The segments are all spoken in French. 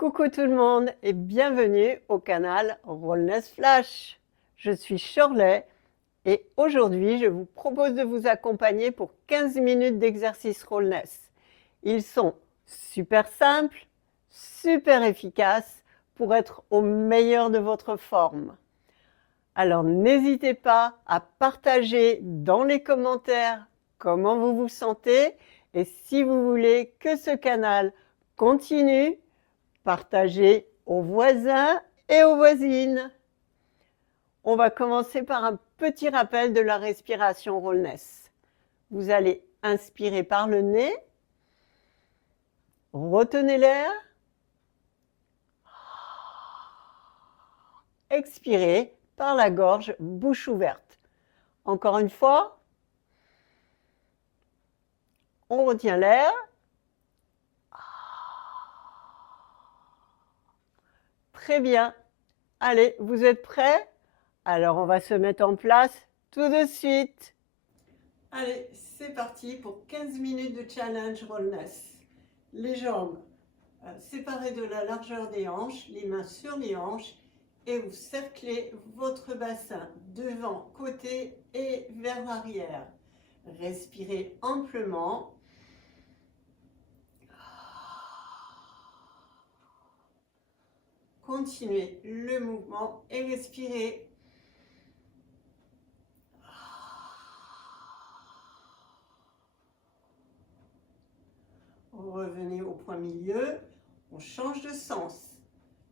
Coucou tout le monde et bienvenue au canal Rollness Flash. Je suis Shirley et aujourd'hui je vous propose de vous accompagner pour 15 minutes d'exercice Rollness. Ils sont super simples, super efficaces pour être au meilleur de votre forme. Alors n'hésitez pas à partager dans les commentaires comment vous vous sentez et si vous voulez que ce canal continue, partagez aux voisins et aux voisines. On va commencer par un petit rappel de la respiration Rollness. Vous allez inspirer par le nez, retenez l'air, expirez par la gorge, bouche ouverte. Encore une fois, on retient l'air. Très bien. Allez, vous êtes prêts? Alors, on va se mettre en place tout de suite. Allez, c'est parti pour 15 minutes de challenge Rollness. Les jambes séparées de la largeur des hanches, les mains sur les hanches et vous cerclez votre bassin devant, côté et vers l'arrière. Respirez amplement. Continuez le mouvement et respirez. Revenez au point milieu. On change de sens.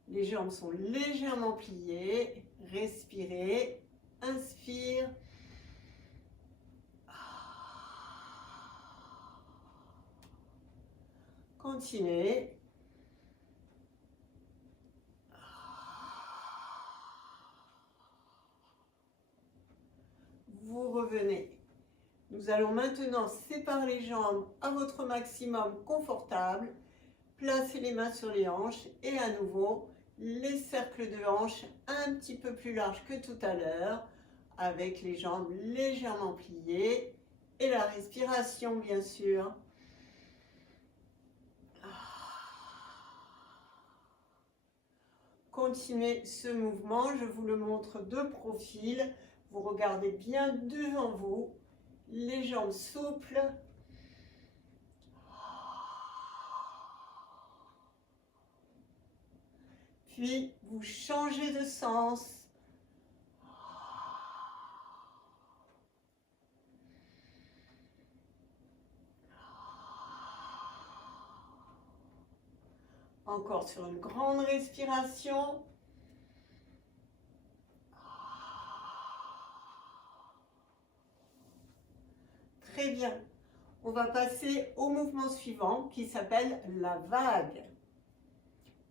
Les jambes sont légèrement pliées. Respirez. Inspire. Continuez. Vous revenez. Nous allons maintenant séparer les jambes à votre maximum confortable. Placez les mains sur les hanches et à nouveau les cercles de hanches un petit peu plus larges que tout à l'heure avec les jambes légèrement pliées et la respiration bien sûr. Continuez ce mouvement, je vous le montre de profil. Vous regardez bien devant vous, les jambes souples. Puis vous changez de sens. Encore sur une grande respiration. Très bien. On va passer au mouvement suivant qui s'appelle la vague.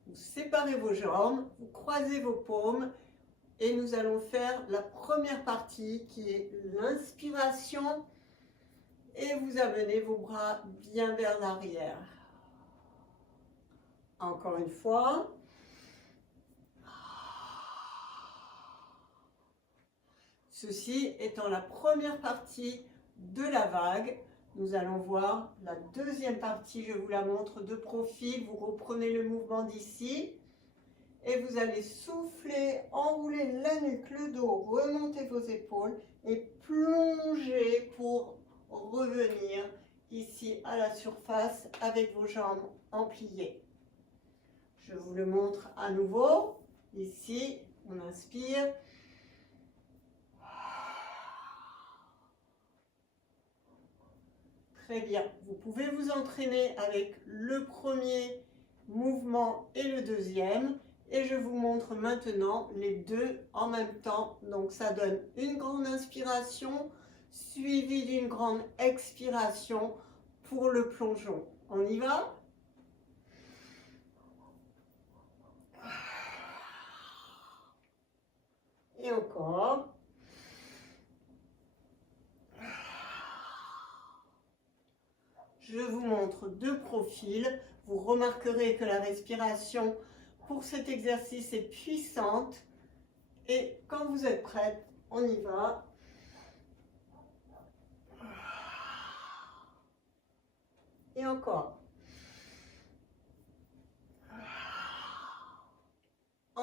Vous séparez vos jambes, vous croisez vos paumes et nous allons faire la première partie qui est l'inspiration et vous amenez vos bras bien vers l'arrière. Encore une fois. Ceci étant la première partie de la vague. Nous allons voir la deuxième partie, je vous la montre de profil. Vous reprenez le mouvement d'ici et vous allez souffler, enrouler la nuque, le dos, remonter vos épaules et plonger pour revenir ici à la surface avec vos jambes en plié. Je vous le montre à nouveau. Ici, on inspire. Très bien. Vous pouvez vous entraîner avec le premier mouvement et le deuxième. Et je vous montre maintenant les deux en même temps. Donc ça donne une grande inspiration suivie d'une grande expiration pour le plongeon. On y va? Et encore. Je vous montre de profil. Vous remarquerez que la respiration pour cet exercice est puissante. Et quand vous êtes prête, on y va. Et encore.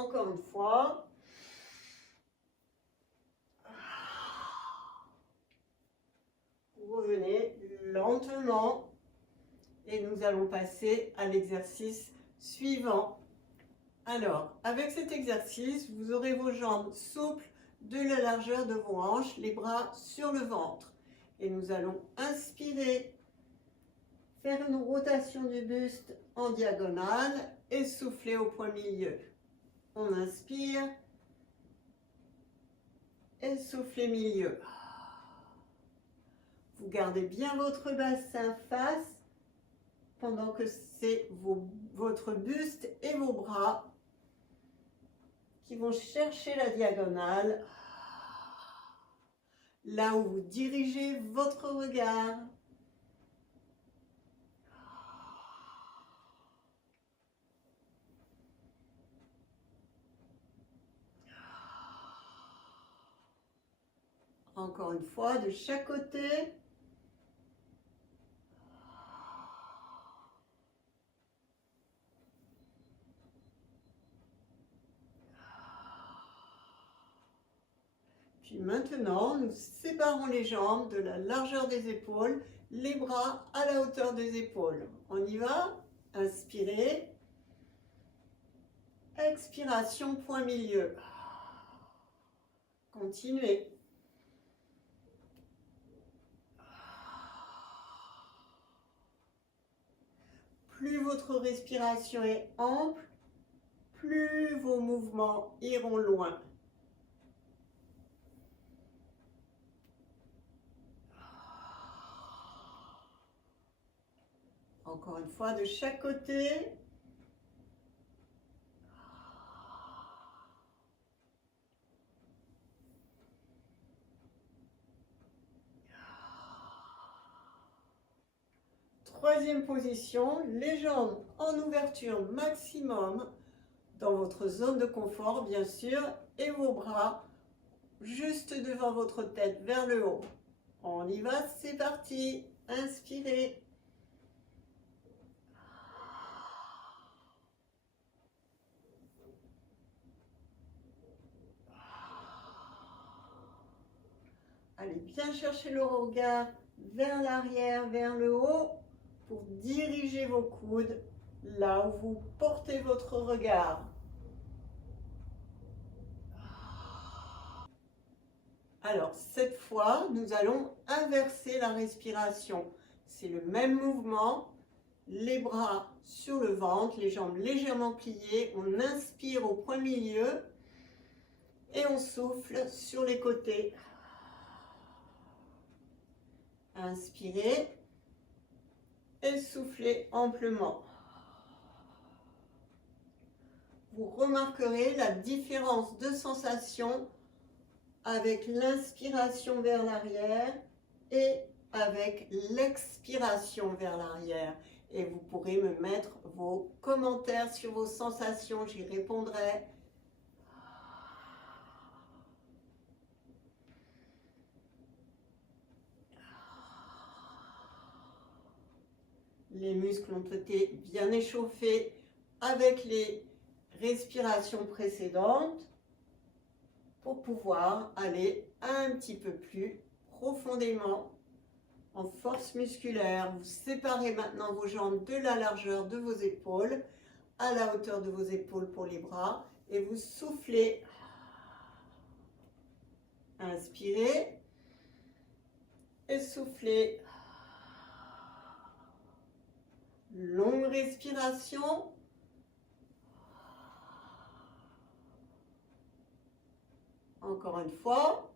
Encore une fois. Vous revenez lentement et nous allons passer à l'exercice suivant. Alors, avec cet exercice, vous aurez vos jambes souples de la largeur de vos hanches, les bras sur le ventre. Et nous allons inspirer, faire une rotation du buste en diagonale et souffler au point milieu. On inspire et soufflez milieu. Vous gardez bien votre bassin face pendant que c'est votre buste et vos bras qui vont chercher la diagonale, là où vous dirigez votre regard. Encore une fois, de chaque côté. Puis maintenant, nous séparons les jambes de la largeur des épaules, les bras à la hauteur des épaules. On y va. Inspirez. Expiration, point milieu. Continuez. Plus votre respiration est ample, plus vos mouvements iront loin. Encore une fois, de chaque côté. Troisième position, les jambes en ouverture maximum dans votre zone de confort, bien sûr, et vos bras juste devant votre tête vers le haut. On y va, c'est parti. Inspirez. Allez bien chercher le regard vers l'arrière, vers le haut, pour diriger vos coudes là où vous portez votre regard. Alors, cette fois, nous allons inverser la respiration. C'est le même mouvement, les bras sur le ventre, les jambes légèrement pliées. On inspire au point milieu et on souffle sur les côtés. Inspirez et soufflez amplement. Vous remarquerez la différence de sensation avec l'inspiration vers l'arrière et avec l'expiration vers l'arrière. Et vous pourrez me mettre vos commentaires sur vos sensations, j'y répondrai. Les muscles ont été bien échauffés avec les respirations précédentes pour pouvoir aller un petit peu plus profondément en force musculaire. Vous séparez maintenant vos jambes de la largeur de vos épaules, à la hauteur de vos épaules pour les bras, et vous soufflez. Inspirez et soufflez. Longue respiration. Encore une fois.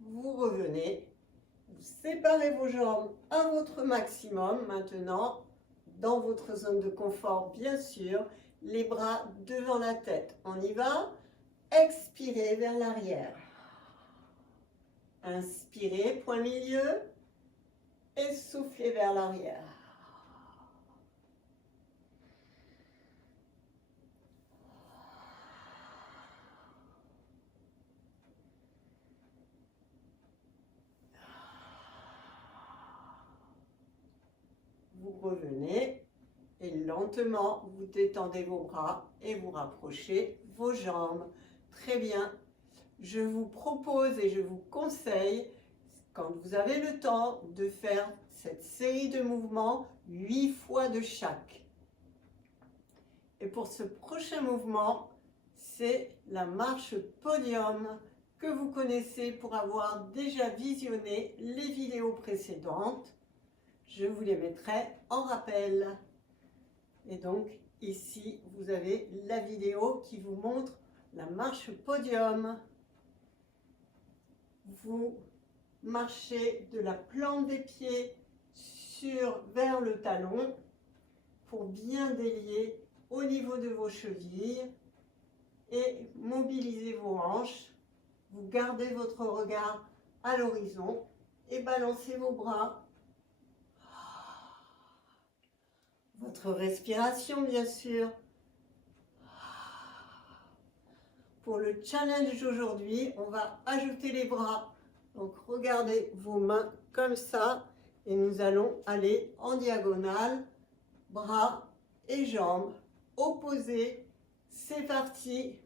Vous revenez. Vous séparez vos jambes à votre maximum maintenant, dans votre zone de confort bien sûr, les bras devant la tête. On y va. Expirez vers l'arrière. Inspirez, point milieu, et soufflez vers l'arrière. Vous revenez Et lentement, vous détendez vos bras et vous rapprochez vos jambes. Très bien. Je vous propose et je vous conseille, quand vous avez le temps, de faire cette série de mouvements 8 fois de chaque. Et pour ce prochain mouvement, c'est la marche podium que vous connaissez pour avoir déjà visionné les vidéos précédentes. Je vous les mettrai en rappel. Et donc ici, vous avez la vidéo qui vous montre la marche podium. Vous marchez de la plante des pieds vers le talon pour bien délier au niveau de vos chevilles et mobiliser vos hanches. Vous gardez votre regard à l'horizon et balancez vos bras. Votre respiration, bien sûr. Pour le challenge d'aujourd'hui, on va ajouter les bras. Donc, regardez vos mains comme ça et nous allons aller en diagonale, bras et jambes opposés. C'est parti.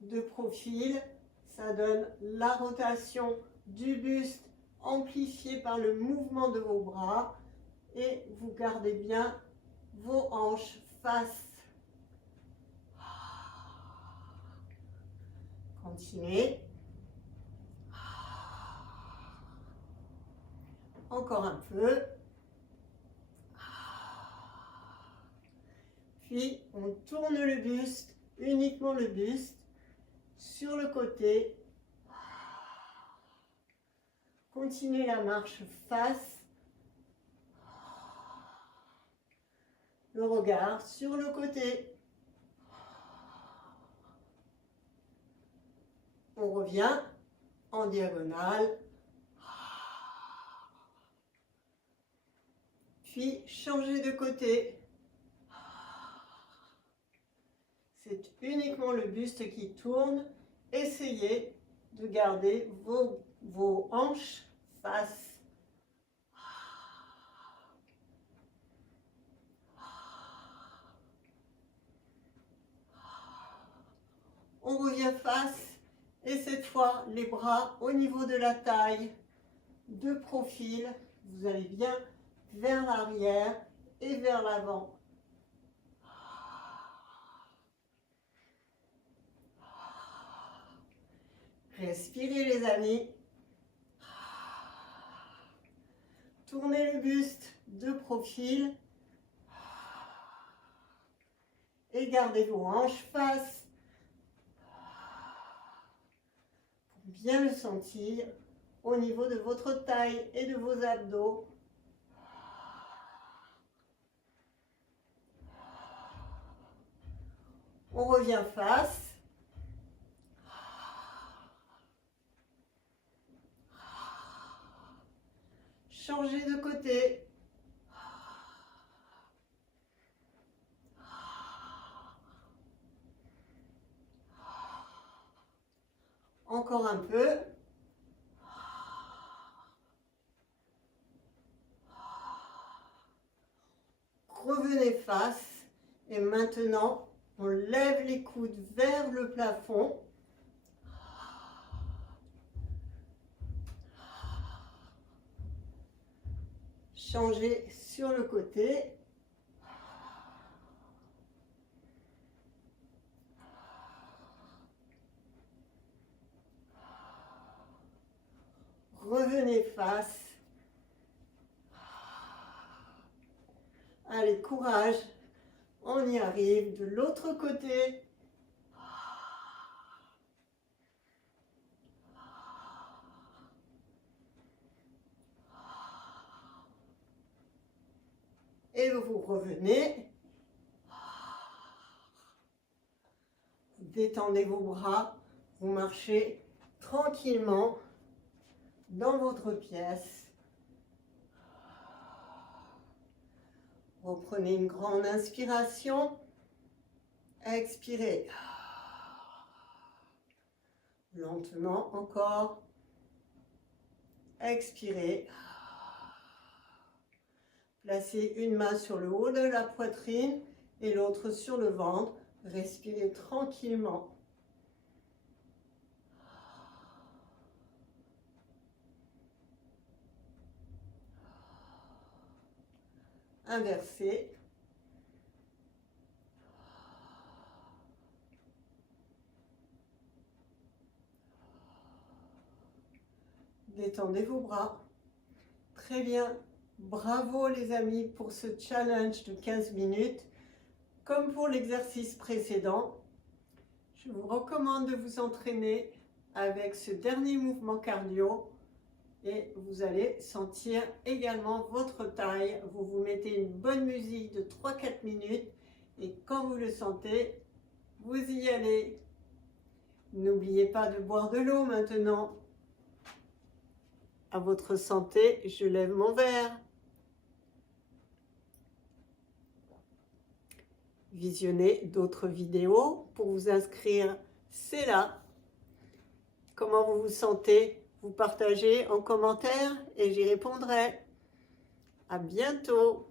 De profil, ça donne la rotation du buste amplifiée par le mouvement de vos bras et vous gardez bien vos hanches face. Continuez. Encore un peu. Puis on tourne le buste, uniquement le buste, sur le côté. Continuez la marche face. Le regard sur le côté. On revient en diagonale. Puis changez de côté. C'est uniquement le buste qui tourne. Essayez de garder vos hanches face. On revient face et cette fois les bras au niveau de la taille, de profil. Vous allez bien vers l'arrière et vers l'avant. Respirez les amis. Tournez le buste de profil. Et gardez vos hanches face. Pour bien le sentir au niveau de votre taille et de vos abdos. On revient face. Changez de côté. Encore un peu. Revenez face. Et maintenant, on lève les coudes vers le plafond. Changez sur le côté. Revenez face. Allez, courage. On y arrive. De l'autre côté. Et vous revenez. Détendez vos bras. Vous marchez tranquillement dans votre pièce. Reprenez une grande inspiration. Expirez. Lentement encore. Expirez. Placez une main sur le haut de la poitrine et l'autre sur le ventre. Respirez tranquillement. Inversez. Détendez vos bras. Très bien. Bravo les amis pour ce challenge de 15 minutes. Comme pour l'exercice précédent, je vous recommande de vous entraîner avec ce dernier mouvement cardio et vous allez sentir également votre taille. Vous vous mettez une bonne musique de 3-4 minutes et quand vous le sentez, vous y allez. N'oubliez pas de boire de l'eau maintenant. À votre santé, je lève mon verre. Visionnez d'autres vidéos pour vous inscrire, c'est là. Comment vous vous sentez? Vous partagez en commentaire et j'y répondrai. À bientôt.